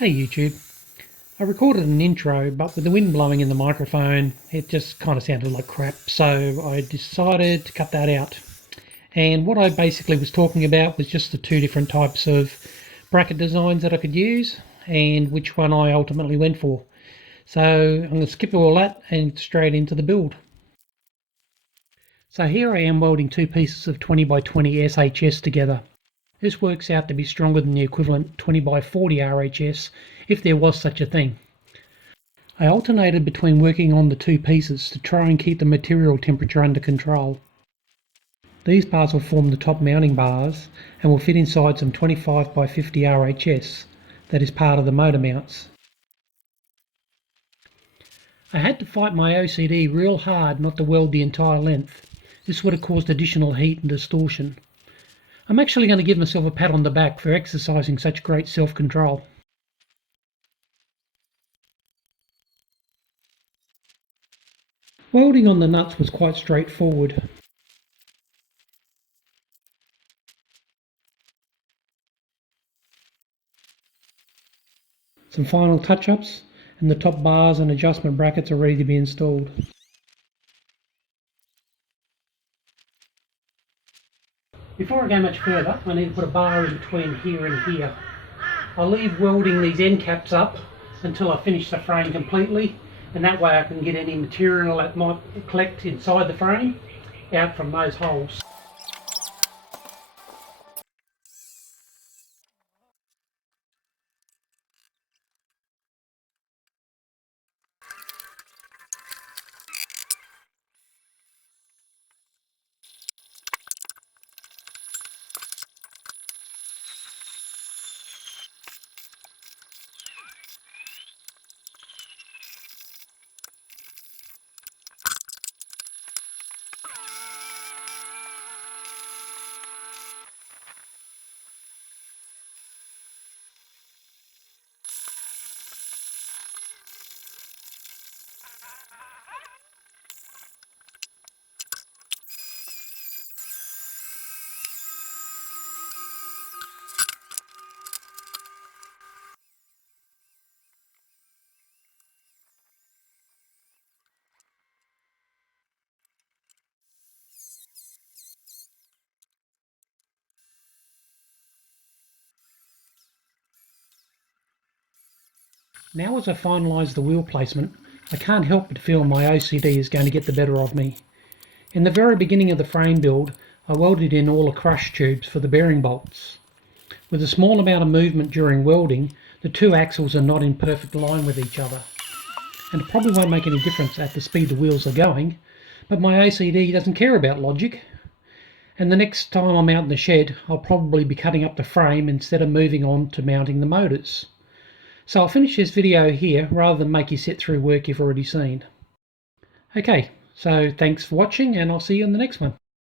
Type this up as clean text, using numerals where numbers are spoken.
Hey YouTube, I recorded an intro, but with the wind blowing in the microphone, it just kind of sounded like crap, so I decided to cut that out. And what I basically was talking about was just the two different types of bracket designs that I could use, and which one I ultimately went for. So I'm going to skip all that and straight into the build. So here I am welding two pieces of 20 by 20 SHS together. This works out to be stronger than the equivalent 20 by 40 RHS, if there was such a thing. I alternated between working on the two pieces to try and keep the material temperature under control. These bars will form the top mounting bars and will fit inside some 25 by 50 RHS, that is part of the motor mounts. I had to fight my OCD real hard not to weld the entire length. This would have caused additional heat and distortion. I'm actually going to give myself a pat on the back for exercising such great self-control. Welding on the nuts was quite straightforward. Some final touch-ups and the top bars and adjustment brackets are ready to be installed. Before I go much further, I need to put a bar in between here and here. I'll leave welding these end caps up until I finish the frame completely, and that way I can get any material that might collect inside the frame out from those holes. Now as I finalise the wheel placement, I can't help but feel my OCD is going to get the better of me. In the very beginning of the frame build, I welded in all the crush tubes for the bearing bolts. With a small amount of movement during welding, the two axles are not in perfect line with each other. And it probably won't make any difference at the speed the wheels are going, but my OCD doesn't care about logic. And the next time I'm out in the shed, I'll probably be cutting up the frame instead of moving on to mounting the motors. So I'll finish this video here rather than make you sit through work you've already seen. Okay, so thanks for watching and I'll see you in the next one.